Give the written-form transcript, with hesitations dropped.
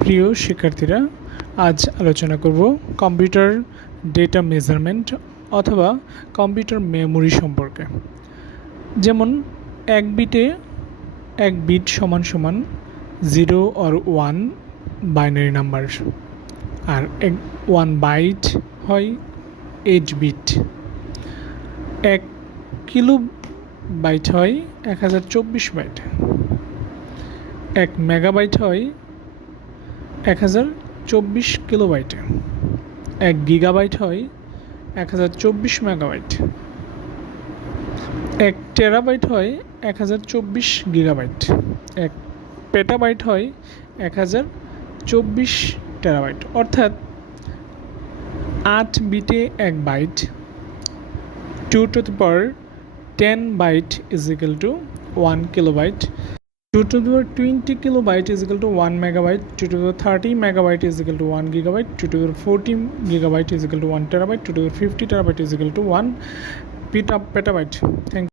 প্রিয় শিক্ষার্থীরা, আজ আলোচনা করব কম্পিউটার ডেটা মেজারমেন্ট অথবা কম্পিউটার মেমোরি সম্পর্কে। যেমন এক বিট সমান 0 or 1 বাইনারি নাম্বার, আর 1 বাইট হয় 8 বিট, 1 কিলো বাইট হয় 1024 বাইট, 1 মেগাবাইট হয় 1024 কিলোবাইট, 1 গিগাবাইট হয় 1024 মেগাবাইট, 1 টেরাবাইট হয় 1024 গিগাবাইট, 1 পেটাবাইট হয় 1024 টেরাবাইট। অর্থাৎ 8 বিটে 1 byte, 2 to the power 10 byte is equal to 1 kilobyte, 2 to the power 20 kilobyte is equal to 1 megabyte, 2 to the power 30 megabyte is equal to 1 gigabyte, 2 to the power 40 gigabyte is equal to 1 terabyte, 2 to the power 50 terabyte is equal to 1 petabyte. Thank you.